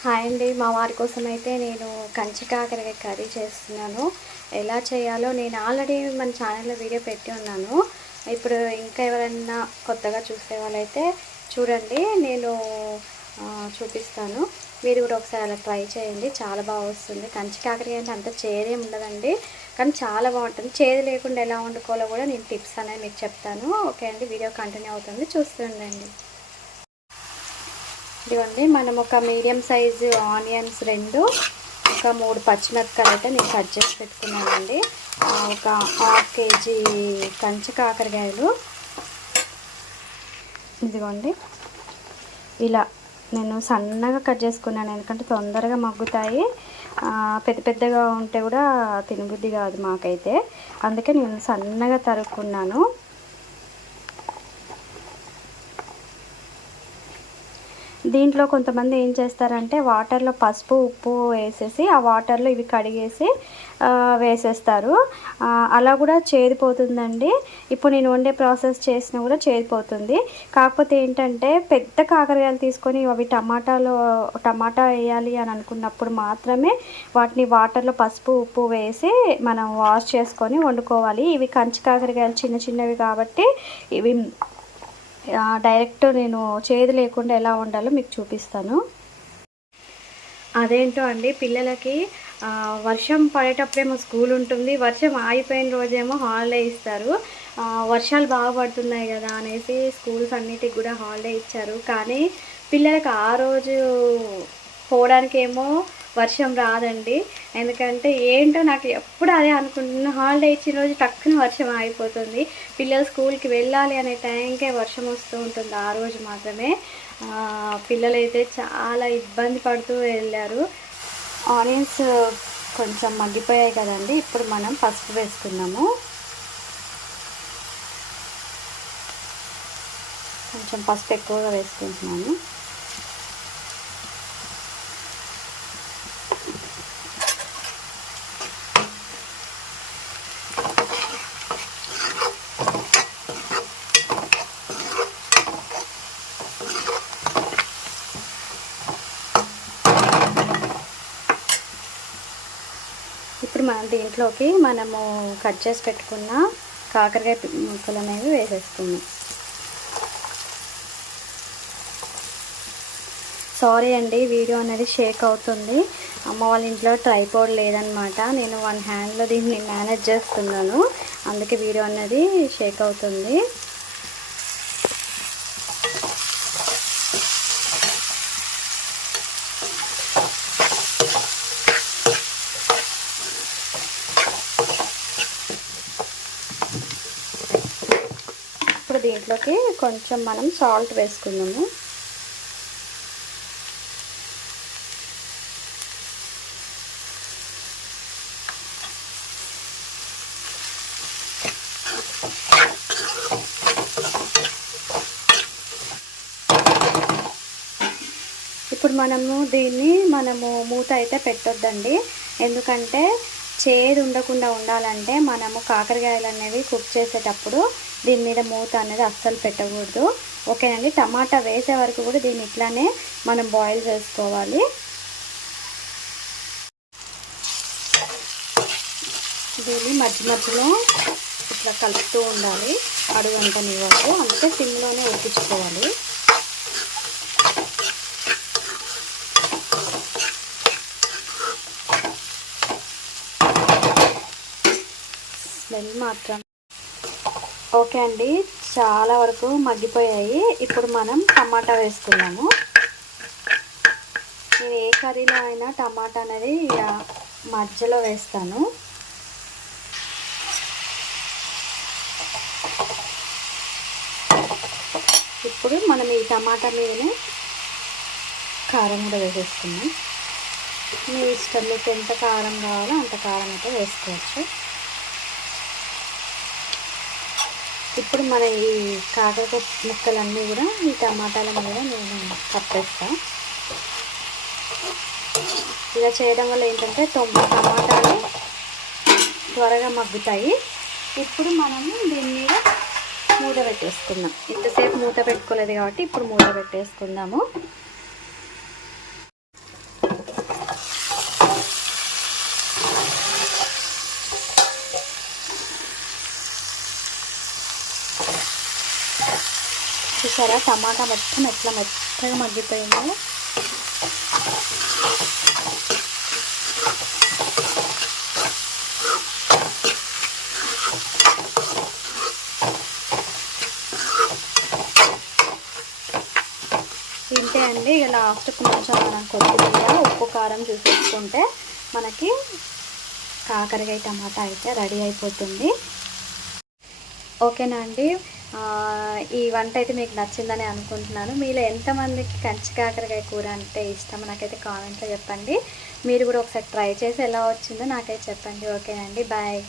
Hi అండి. మా వారి కోసం అయితే నేను కంచి కాకరకాయ కర్రీ చేస్తున్నాను. ఎలా చేయాలో నేను ఆల్రెడీ మన ఛానల్లో వీడియో పెట్టి ఉన్నాను. ఇప్పుడు ఇంకా ఎవరైనా కొత్తగా చూసే వాళ్ళైతే చూడండి, నేను చూపిస్తాను. మీరు కూడా ఒకసారి అలా ట్రై చేయండి, చాలా బాగా వస్తుంది. కంచి కాకరకాయ అంటే అంత చేదేం ఉండదండి, కానీ చాలా బాగుంటుంది. చేదు లేకుండా ఎలా వండుకోవాలో కూడా నేను టిప్స్ అనేది మీకు చెప్తాను. ఓకే అండి, వీడియో కంటిన్యూ అవుతుంది, చూస్తుండండి. ఇదిగోండి, మనం ఒక మీడియం సైజు ఆనియన్స్ 2, ఒక 3 పచ్చిమిరపకాయలు అయితే నేను కట్ చేసి పెట్టుకున్నానండి. ఒక ½ కేజీ కంచి కాకరకాయలు. ఇదిగోండి, ఇలా నేను సన్నగా కట్ చేసుకున్నాను, ఎందుకంటే తొందరగా మగ్గుతాయి. పెద్ద పెద్దగా ఉంటే కూడా తినబుద్ధి కాదు మాకైతే, అందుకే నేను సన్నగా తరుక్కున్నాను. దీంట్లో కొంతమంది ఏం చేస్తారంటే వాటర్లో పసుపు ఉప్పు వేసేసి ఆ వాటర్లో ఇవి కడిగేసి వేసేస్తారు. అలా కూడా చేదిపోతుందండి. ఇప్పుడు నేను వండే ప్రాసెస్ చేసినా కూడా చేదిపోతుంది. కాకపోతే ఏంటంటే పెద్ద కాకరకాయలు తీసుకొని అవి టమాటా వేయాలి అని అనుకున్నప్పుడు మాత్రమే వాటిని వాటర్లో పసుపు ఉప్పు వేసి మనం వాష్ చేసుకొని వండుకోవాలి. ఇవి కంచి కాకరకాయలు చిన్న చిన్నవి కాబట్టి ఇవి డైరెక్ట్ నేను చేదు లేకుండా ఎలా వండాలో మీకు చూపిస్తాను. అదేంటో అండి, పిల్లలకి వర్షం పడేటప్పుడేమో స్కూల్ ఉంటుంది, వర్షం ఆగిపోయిన రోజేమో హాలిడే ఇస్తారు. వర్షాలు బాగా పడుతున్నాయి కదా అనేసి స్కూల్స్ అన్నిటికి కూడా హాలిడే ఇచ్చారు. కానీ పిల్లలకి ఆ రోజు పోవడానికేమో వర్షం రాదండి. ఎందుకంటే ఏంటో నాకు ఎప్పుడు అదే అనుకుంటున్నా, హాలిడే ఇచ్చిన రోజు టక్కున వర్షం ఆగిపోతుంది. పిల్లలు స్కూల్కి వెళ్ళాలి అనే టైంకే వర్షం వస్తూ ఉంటుంది. ఆ రోజు మాత్రమే పిల్లలైతే చాలా ఇబ్బంది పడుతూ వెళ్ళారు. ఆనియన్స్ కొంచెం మగ్గిపోయాయి కదండి, ఇప్పుడు మనం పసుపు వేసుకుందాము. కొంచెం పసుపు ఎక్కువగా వేసుకుంటున్నాను. ఇప్పుడు దీంట్లోకి మనము కట్ చేసి పెట్టుకున్న కాకరకాయ ముక్కలు అనేవి వేసేస్తున్నాం. సారీ అండి, వీడియో అనేది షేక్ అవుతుంది. అమ్మ వాళ్ళ ఇంట్లో ట్రైపాడ్ లేదనమాట, నేను 1 హ్యాండ్లో దీన్ని మేనేజ్ చేస్తున్నాను, అందుకే వీడియో అనేది షేక్ అవుతుంది. ఇప్పుడు దీంట్లోకి కొంచెం మనం సాల్ట్ వేసుకుందాము. ఇప్పుడు మనము మూత అయితే పెట్టొద్దండి, ఎందుకంటే చేదు ఉండకుండా ఉండాలంటే మనము కాకరకాయలు అనేవి కుక్ చేసేటప్పుడు దీని మీద మూత అనేది అస్సలు పెట్టకూడదు. ఓకేనండి, టమాటా వేసే వరకు కూడా దీన్ని ఇట్లానే మనం బాయిల్ చేసుకోవాలి. దీన్ని మధ్య మధ్యలో ఇట్లా కలుపుతూ ఉండాలి, అడుగంటనివ్వద్దు, అందుకే సిమ్లోనే ఉడికించుకోవాలి. స్మెల్ మాత్రం ఓకే అండి, చాలా వరకు మగ్గిపోయాయి. ఇప్పుడు మనం టమాటా వేసుకున్నాము. నేను ఏ కర్రీలో అయినా టమాటా అనేది మధ్యలో వేస్తాను. ఇప్పుడు మనం ఈ టమాటా మీదనే కారం కూడా వేసేసుకున్నాం. మీ ఇష్టం, మీకు ఎంత కారం కావాలో అంత కారం అయితే వేసుకోవచ్చు. ఇప్పుడు మన ఈ కాకరకాయ ముక్కలన్నీ కూడా ఈ టమాటాల మీద నేను కప్పేస్తాను. ఇలా చేయడం వల్ల ఏంటంటే టమాటాలు త్వరగా మగ్గుతాయి. ఇప్పుడు మనము దీని మీద మూత పెట్టేసుకుందాం. ఇంతసేపు మూత పెట్టుకోలేదు కాబట్టి ఇప్పుడు మూత పెట్టేసుకుందాము. చూసారా టమాటా మొత్తం ఎట్లా మెత్తగా మగ్గిపోయిందో. ఇంతే అండి. ఇక లాస్ట్ కొంచెం మనం కొద్దిగా ఉప్పు కారం చూసేసుకుంటే మనకి కాకరకాయ టమాటా అయితే రెడీ అయిపోతుంది. ఓకేనా అండి. ఈ వంట అయితే మీకు నచ్చిందని అనుకుంటున్నాను. మీలో ఎంతమందికి కంచి కాకరకాయ కూర అంటే ఇష్టమో నాకైతే కామెంట్లో చెప్పండి. మీరు కూడా ఒకసారి ట్రై చేసి ఎలా వచ్చిందో నాకైతే చెప్పండి. ఓకేనండి. బాయ్.